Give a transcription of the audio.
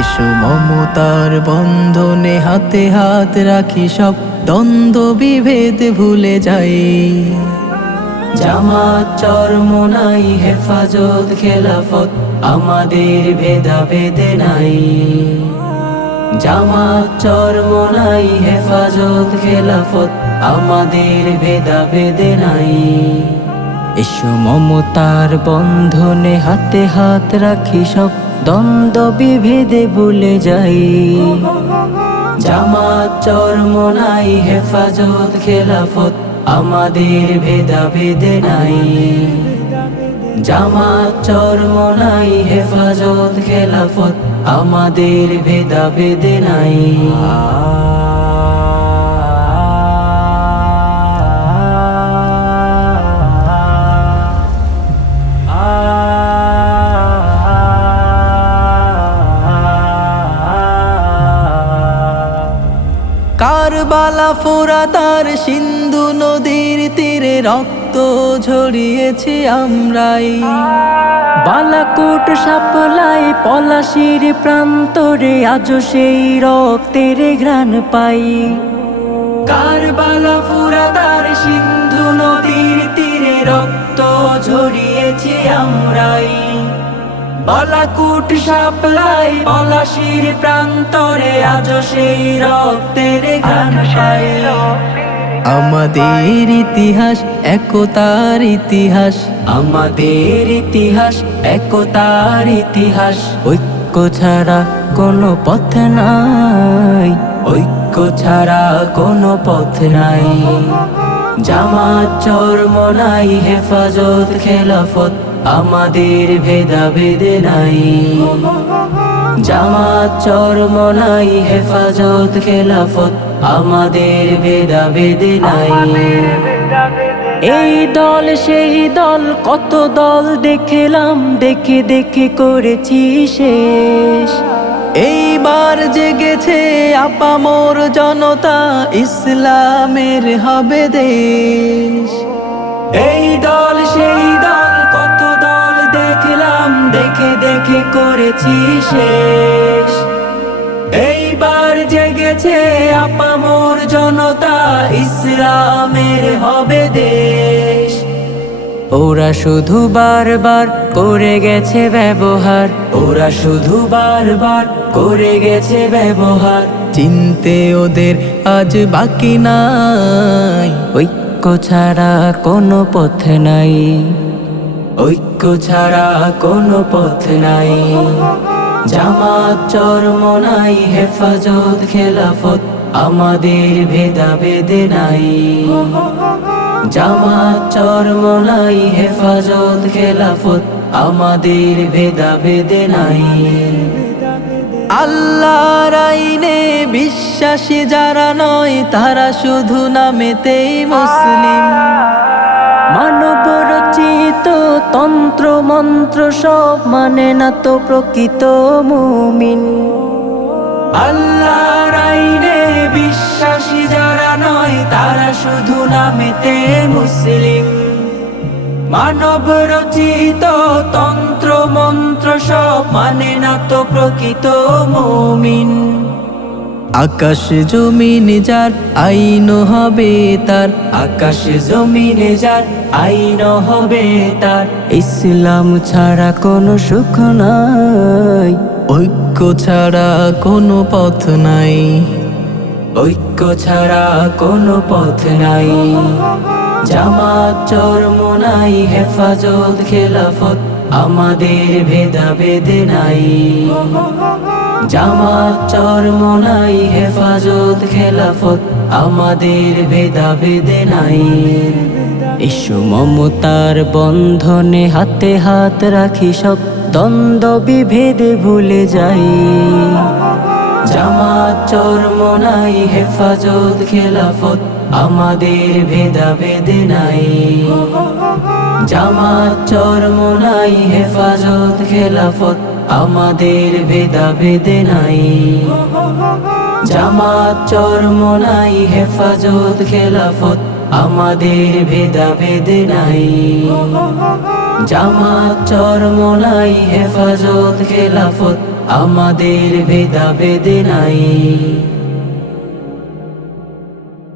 এসো মমতার বন্ধনে হাতে হাত রাখি, সব দ্বন্দ্ব বিভেদ ভুলে যাই। জামাত চরমোনাই হেফাজত খেলাফত আমাদের ভেদাভেদ নাই। জামাত চরমোনাই হেফাজত খেলাফত আমাদের ভেদাভেদ নাই। এসো মমতার বন্ধনে হাতে হাত রাখি, সব দ্বন্দ্ব বিভেদে ভুলে যাই। জামাত চরমোনাই হেফাজত খেলাফত আমাদের ভেদাভেদ নাই। জামাত চরমোনাই হেফাজত খেলাফত আমাদের ভেদাভেদ নাই। কারবালা ফোরাত আর সিন্ধু নদীর তীরে রক্ত ঝরিয়েছি আমরাই। বালাকোট শাপলাই পলাশির প্রান্তরে আজও সেই রক্তের ঘ্রাণ পাই। কারবালা ফোরাত আর সিন্ধু নদীর তীরে রক্ত ঝরিয়েছি আমরাই। বালাকোট শাপলাই পলাশির প্রান্তরে আজও সেই রক্তের ঘ্রাণ পাই। আমাদের ইতিহাস একতার ইতিহাস, আমাদের ইতিহাস একতার ইতিহাস। ঐক্য ছাড়া কোনো পথ নাই, ঐক্য ছাড়া কোনো পথ নাই। জামাত চরমোনাই হেফাজত খেলাফত আমাদের ভেদাভেদ নাই। জামাত চরমোনাই হেফাজত খেলাফত আমাদের ভেদাভেদ নাই। এই দল সেই দল কত দল দেখলাম, দেখে দেখে করেছি শেষ। এইবার জেগেছে আপামর জনতা, ইসলামের হবে দেশ। এই দল সেই দল কত দল দেখলাম, দেখে দেখে করেছি শেষ। এইবার জেগেছে আপামর জনতা, ইসলামের হবে দেশ। ওরা শুধু বারবার করে গেছে ব্যবহার, ওরা শুধু বারবার করে গেছে ব্যবহার। চিনতে ওদের আজ বাকি নাই, ঐক্য ছাড়া কোনো পথ নাই, ঐক্য ছাড়া কোনো পথ নাই। জামাত চরমোনাই হেফাজত খেলাফত আমাদের ভেদাভেদ নাই। জামাত চরমোনাই হেফাজত খেলাফত আমাদের ভেদাভেদ নাই। আল্লাহর আইনে বিশ্বাসী যারা নয়, তারা শুধু নামেতেই মুসলিম। মানব রচিত তন্ত্র মন্ত্র সব মানে না তো প্রকৃত মুমিন। আল্লাহর আইনে বিশ্বাসী যারা নয়, তারা শুধু নামেতে মুসলিম। মানব রচিত তন্ত্র মন্ত্র সব মানে না তো প্রকৃত মুমিন। আকাশ জমিন যার আইন হবে তার, আকাশ জমিন যার আইন হবে তার। ইসলাম ছাড়া কোনো সুখ নাই, ঐক্য ছাড়া কোনো পথ নাই, ঐক্য ছাড়া কোনো পথ নাই। জামাত চরমোনাই হেফাজত খেলাফত আমাদের ভেদাভেদ নাই। জামাত চরমোনাই হেফাজত খেলাফত আমাদের ভেদাভেদ নাই। এসো মমতার বন্ধনে হাতে হাত রাখি, সব দ্বন্দ্ব বিভেদে ভুলে যাই। জামাত চরমোনাই হেফাজত খেলাফত আমাদের ভেদাভেদ নাই। জামাত চরমোনাই হেফাজত খেলাফত আমাদের ভেদাভেদ নাই। জামাত চরমোনাই হেফাজত খেলাফত আমাদের ভেদাভেদ নাই। জামাত চরমোনাই হেফাজত খেলাফত আমাদের ভেদাভেদ নাই।